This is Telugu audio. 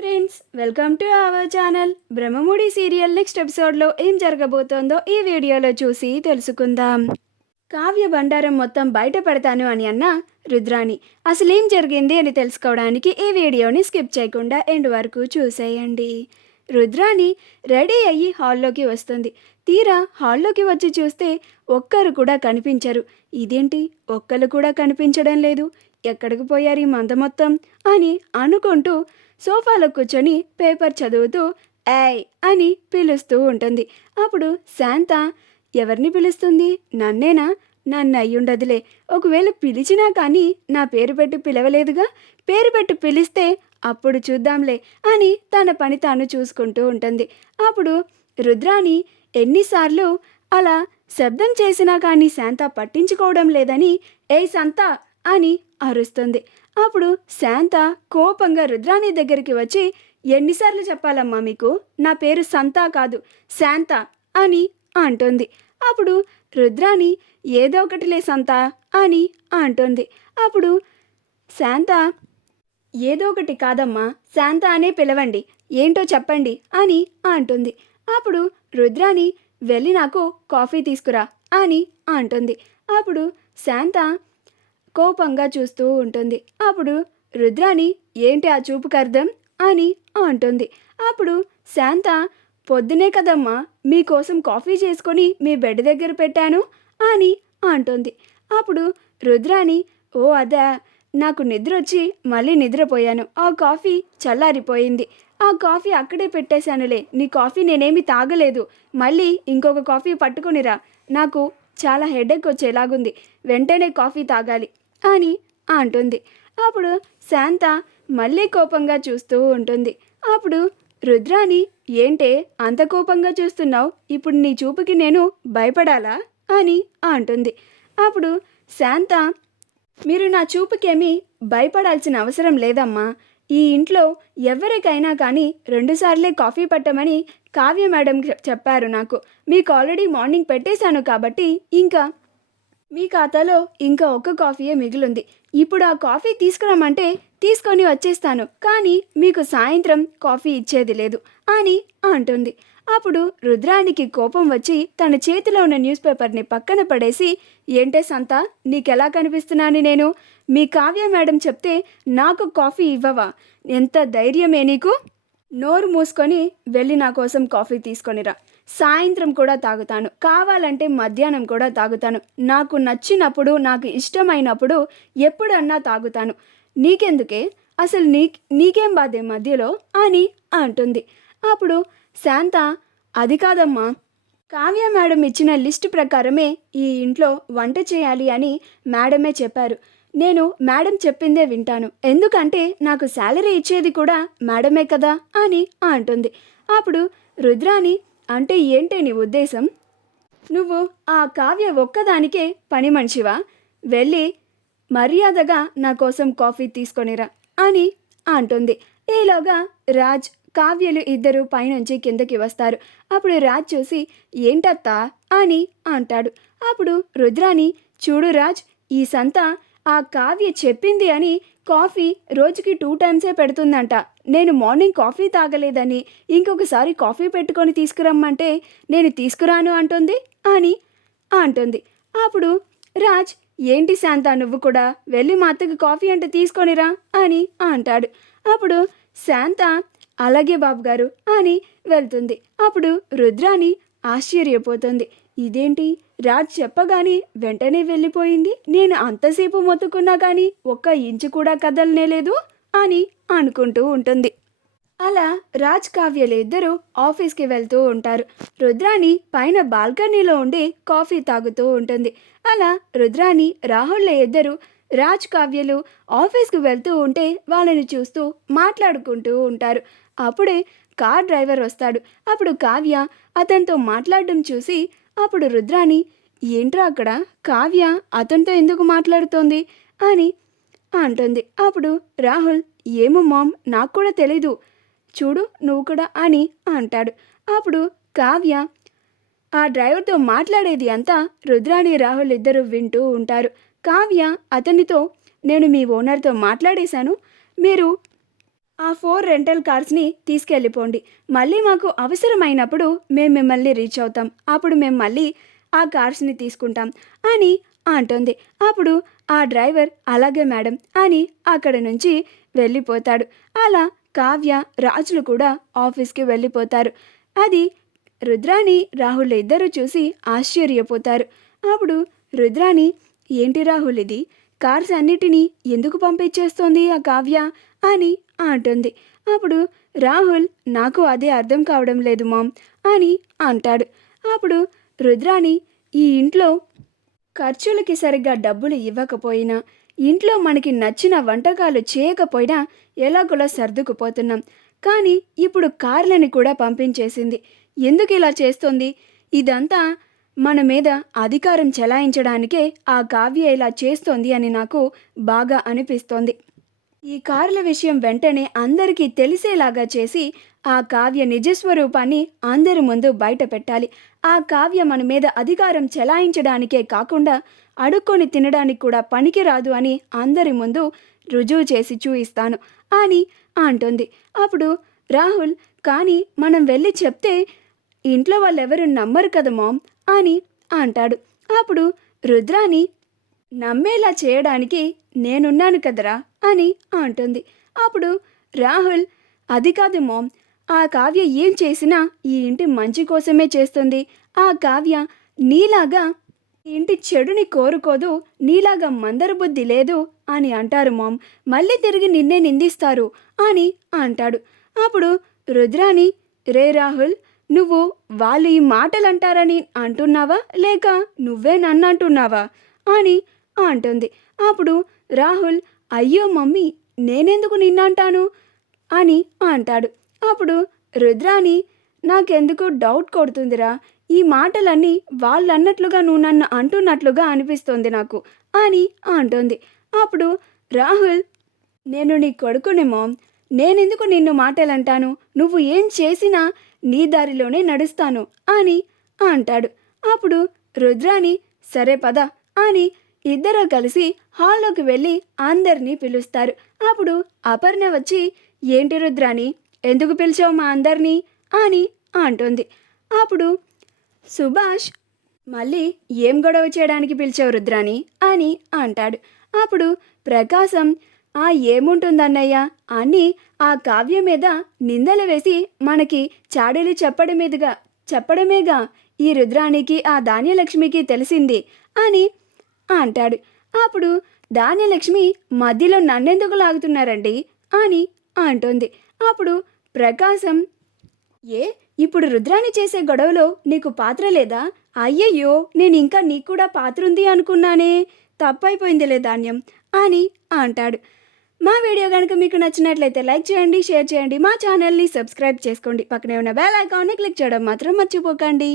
Friends, welcome to our channel. Brahmamudi serial next ఎపిసోడ్లో ఏం జరగబోతోందో ఈ వీడియోలో చూసి తెలుసుకుందాం. కావ్య బండారం మొత్తం బయట పెడతాను అని అన్న రుద్రాణి అసలేం జరిగింది అని తెలుసుకోవడానికి ఈ వీడియోని స్కిప్ చేయకుండా ఎండ్ వరకు చూసేయండి. రుద్రాణి రెడీ అయ్యి హాల్లోకి వస్తుంది. తీరా హాల్లోకి వచ్చి చూస్తే ఒక్కరు కూడా కనిపించరు. ఇదేంటి, ఒక్కరు కూడా కనిపించడం లేదు, ఎక్కడికి పోయారు ఈ మంద మొత్తం అని అనుకుంటూ సోఫాలో కూర్చొని పేపర్ చదువుతూ ఏయ్ అని పిలుస్తూ ఉంటుంది. అప్పుడు శాంత ఎవరిని పిలుస్తుంది? నన్నేనా? నన్ను అయ్యుండదులే. ఒకవేళ పిలిచినా కానీ నా పేరు పెట్టి పిలవలేదుగా, పేరు పెట్టి పిలిస్తే అప్పుడు చూద్దాంలే అని తన పని తాను చూసుకుంటూ ఉంటుంది. అప్పుడు రుద్రాణి ఎన్నిసార్లు అలా శబ్దం చేసినా కానీ శాంత పట్టించుకోవడం లేదని ఏయ్ సంత అని అరుస్తుంది. అప్పుడు శాంత కోపంగా రుద్రాణి దగ్గరికి వచ్చి ఎన్నిసార్లు చెప్పాలమ్మా మీకు, నా పేరు సంత కాదు శాంత అని అంటుంది. అప్పుడు రుద్రాణి ఏదో ఒకటిలే సంత అని అంటుంది. అప్పుడు శాంత ఏదో ఒకటి కాదమ్మా, శాంత అనే పిలవండి, ఏంటో చెప్పండి అని అంటుంది. అప్పుడు రుద్రాణి వెళ్ళి నాకు కాఫీ తీసుకురా అని అంటుంది. అప్పుడు శాంత కోపంగా చూస్తూ ఉంటుంది. అప్పుడు రుద్రాణి ఏంటి ఆ చూపుకు అర్థం అని అంటుంది. అప్పుడు శాంత పొద్దునే కదమ్మా మీకోసం కాఫీ చేసుకొని మీ బెడ్ దగ్గర పెట్టాను అని అంటుంది. అప్పుడు రుద్రాణి ఓ అదా, నాకు నిద్ర వచ్చి మళ్ళీ నిద్రపోయాను, ఆ కాఫీ చల్లారిపోయింది, ఆ కాఫీ అక్కడే పెట్టేశానులే, నీ కాఫీ నేనేమి తాగలేదు, మళ్ళీ ఇంకొక కాఫీ పట్టుకొనిరా, నాకు చాలా హెడేక్ వచ్చేలాగుంది, వెంటనే కాఫీ తాగాలి అని అంటుంది. అప్పుడు శాంత మళ్ళీ కోపంగా చూస్తూ ఉంటుంది. అప్పుడు రుద్రాణి ఏంటే అంత కోపంగా చూస్తున్నావు, ఇప్పుడు నీ చూపుకి నేను భయపడాలా అని అంటుంది. అప్పుడు శాంత మీరు నా చూపుకేమీ భయపడాల్సిన అవసరం లేదమ్మా, ఈ ఇంట్లో ఎవరికైనా కానీ 2 సార్లే కాఫీ పట్టమని కావ్య మేడం చెప్పారు నాకు, మీకు ఆల్రెడీ మార్నింగ్ పెట్టేశాను కాబట్టి ఇంకా మీ ఖాతాలో ఇంకా ఒక కాఫీయే మిగిలింది, ఇప్పుడు ఆ కాఫీ తీసుకురమ్మంటే తీసుకొని వచ్చేస్తాను, కానీ మీకు సాయంత్రం కాఫీ ఇచ్చేది లేదు అని అంటుంది. అప్పుడు రుద్రానికి కోపం వచ్చి తన చేతిలో ఉన్న న్యూస్ పేపర్ని పక్కన పడేసి ఏంటే సంత, నీకెలా కనిపిస్తున్నాను నేను, మీ కావ్య మేడం చెప్తే నాకు కాఫీ ఇవ్వవా, ఎంత ధైర్యమే నీకు, నోరు మూసుకొని వెళ్ళి నా కోసం కాఫీ తీసుకొనిరా, సాయంత్రం కూడా తాగుతాను, కావాలంటే మధ్యాహ్నం కూడా తాగుతాను, నాకు నచ్చినప్పుడు నాకు ఇష్టమైనప్పుడు ఎప్పుడన్నా తాగుతాను, నీకెందుకే అసలు నీకేం బాధే మధ్యలో అని అంటుంది. అప్పుడు శాంత అది కాదమ్మా, కావ్య మేడం ఇచ్చిన లిస్ట్ ప్రకారమే ఈ ఇంట్లో వంట చేయాలి అని మేడమే చెప్పారు, నేను మేడం చెప్పిందే వింటాను, ఎందుకంటే నాకు శాలరీ ఇచ్చేది కూడా మేడమే కదా అని అంటుంది. అప్పుడు రుద్రాణి అంటే ఏంటే నీ ఉద్దేశం, నువ్వు ఆ కావ్య ఒక్కదానికే పని మనిషివా, వెళ్ళి మర్యాదగా నా కోసం కాఫీ తీసుకొనిరా అని అంటుంది. ఈలోగా రాజ్ కావ్యలు ఇద్దరు పైనుంచి కిందకి వస్తారు. అప్పుడు రాజ్ చూసి ఏంటత్తా అని అంటాడు. అప్పుడు రుద్రాణి చూడు రాజ్, ఈ సంత ఆ కావ్య చెప్పింది అని కాఫీ రోజుకి 2 టైమ్సే పెడుతుందంట, నేను మార్నింగ్ కాఫీ తాగలేదని ఇంకొకసారి కాఫీ పెట్టుకొని తీసుకురమ్మంటే నేను తీసుకురాను అంటుంది అని అంటుంది. అప్పుడు రాజ్ ఏంటి శాంత, నువ్వు కూడా వెళ్ళి మా అత్తకి కాఫీ అంటే తీసుకొనిరా అని అంటాడు. అప్పుడు శాంత అలాగే బాబు గారు అని వెళ్తుంది. అప్పుడు రుద్రాణి ఆశ్చర్యపోతుంది, ఇదేంటి రాజ్ చెప్పగానే వెంటనే వెళ్ళిపోయింది, నేను అంతసేపు మొత్తుకున్నా కానీ ఒక్క ఇంచు కూడా కదలనేలేదు అని అనుకుంటూ ఉంటుంది. అలా రాజ్ కావ్యలు ఇద్దరు ఆఫీస్కి వెళ్తూ ఉంటారు. రుద్రాణి పైన బాల్కనీలో ఉండి కాఫీ తాగుతూ ఉంటుంది. అలా రుద్రాణి రాహుల్ ఇద్దరు రాజ్ కావ్యలు ఆఫీస్కి వెళ్తూ ఉంటే వాళ్ళని చూస్తూ మాట్లాడుకుంటూ ఉంటారు. అప్పుడే కార్ డ్రైవర్ వస్తాడు. అప్పుడు కావ్య అతనితో మాట్లాడడం చూసి అప్పుడు రుద్రాణి ఏంట్రా అక్కడ కావ్య అతనితో ఎందుకు మాట్లాడుతోంది అని అంటుంది. అప్పుడు రాహుల్ ఏమో మామ్, నాకు కూడా తెలీదు, చూడు నువ్వు కూడా అని అంటాడు. అప్పుడు కావ్య ఆ డ్రైవర్తో మాట్లాడేది అంతా రుద్రాణి రాహుల్ ఇద్దరు వింటూ ఉంటారు. కావ్య అతనితో నేను మీ ఓనర్తో మాట్లాడేశాను, మీరు ఆ 4 రెంటల్ కార్స్ని తీసుకెళ్ళిపోండి. మళ్ళీ మాకు అవసరమైనప్పుడు మేము మిమ్మల్ని రీచ్ అవుతాం. అప్పుడు మేము మళ్ళీ ఆ కార్స్ని తీసుకుంటాం అని అంటుంది. అప్పుడు ఆ డ్రైవర్ అలాగే మేడం అని అక్కడ నుంచి వెళ్ళిపోతాడు. అలా కావ్య, రాజులు కూడా ఆఫీస్కి వెళ్ళిపోతారు. అది రుద్రాని, రాహుల్ ఇద్దరూ చూసి ఆశ్చర్యపోతారు. అప్పుడు రుద్రాని, ఏంటి రాహుల్ ఇది, కార్స్ అన్నిటినీ ఎందుకు పంపించేస్తోంది ఆ కావ్య అని అంటుంది. అప్పుడు రాహుల్, నాకు అదే అర్థం కావడం లేదు మామ్ అని అంటాడు. అప్పుడు రుద్రాని, ఈ ఇంట్లో ఖర్చులకి సరిగ్గా డబ్బులు ఇవ్వకపోయినా, ఇంట్లో మనకి నచ్చిన వంటకాలు చేయకపోయినా ఎలాగోలా సర్దుకుపోతున్నాం. కానీ ఇప్పుడు కార్లని కూడా పంపించేసింది. ఎందుకు ఇలా చేస్తోంది? ఇదంతా మన మీద అధికారం చెలాయించడానికే ఆ కావ్య ఇలా చేస్తోంది అని నాకు బాగా అనిపిస్తోంది. ఈ కార్ల విషయం వెంటనే అందరికీ తెలిసేలాగా చేసి ఆ కావ్య నిజస్వరూపాన్ని అందరి ముందు బయట పెట్టాలి. ఆ కావ్య మన మీద అధికారం చెలాయించడానికే కాకుండా అడుక్కొని తినడానికి కూడా పనికిరాదు అని అందరి ముందు రుజువు చేసి చూయిస్తాను అని అంటుంది. అప్పుడు రాహుల్, కానీ మనం వెళ్ళి చెప్తే ఇంట్లో వాళ్ళెవరు నమ్మరు కదా మామ్ అని అంటాడు. అప్పుడు రుద్రాని, నమ్మేలా చేయడానికి నేనున్నాను కదరా అని అంటుంది. అప్పుడు రాహుల్, అది కాదు మామ్, ఆ కావ్య ఏం చేసినా ఈ ఇంటి మంచి కోసమే చేస్తుంది. ఆ కావ్య నీలాగా ఈ ఇంటి చెడుని కోరుకోదు, నీలాగా మందర బుద్ధి లేదు అని అంటారు మామ్. మళ్ళీ తిరిగి నిన్నే నిందిస్తారు అని అంటాడు. అప్పుడు రుద్రాని, రే రాహుల్, నువ్వు వాళ్ళు ఈ మాటలు అంటారని అంటున్నావా లేక నువ్వే నన్ను అంటున్నావా అని అంటుంది. అప్పుడు రాహుల్, అయ్యో మమ్మీ, నేనెందుకు నిన్నంటాను అని అంటాడు. అప్పుడు రుద్రాని, నాకెందుకు డౌట్ కొడుతుందిరా, ఈ మాటలన్నీ వాళ్ళు అన్నట్లుగా నువ్వు నన్ను అంటున్నట్లుగా అనిపిస్తోంది నాకు అని అంటుంది. అప్పుడు రాహుల్, నేను నీ కొడుకుని మామ్, నేనెందుకు నిన్ను మాటలంటాను, నువ్వు ఏం చేసినా నీ దారిలోనే నడుస్తాను అని అంటాడు. అప్పుడు రుద్రాని, సరే పద అని ఇద్దరూ కలిసి హాల్లోకి వెళ్ళి అందరినీ పిలుస్తారు. అప్పుడు అపర్ణ వచ్చి, ఏంటి రుద్రాని, ఎందుకు పిలిచావు మా అందరినీ అని అంటుంది. అప్పుడు సుభాష్, మళ్ళీ ఏం గొడవ చేయడానికి పిలిచావు రుద్రాని అని అంటాడు. అప్పుడు ప్రకాశం, ఏముంటుందన్నయ్య అని ఆ కావ్య మీద నిందలు వేసి మనకి చాడీలు చెప్పడమేగా ఈ రుద్రానికి ఆ ధాన్యలక్ష్మికి తెలిసింది అని అంటాడు. అప్పుడు ధాన్యలక్ష్మి, మధ్యలో నన్నెందుకు లాగుతున్నారండి అని అంటుంది. అప్పుడు ప్రకాశం, ఇప్పుడు రుద్రాని చేసే గొడవలో నీకు పాత్ర లేదా? అయ్యయ్యో, నేను ఇంకా నీకు కూడా పాత్ర ఉంది అనుకున్నానే, తప్పైపోయిందిలే ధాన్యం అని అంటాడు. మా వీడియో కనుక మీకు నచ్చినట్లయితే లైక్ చేయండి, షేర్ చేయండి, మా ఛానల్ని సబ్స్క్రైబ్ చేసుకోండి, పక్కనే ఉన్న బెల్ ఐకాన్ని క్లిక్ చేయడం మాత్రం మర్చిపోకండి.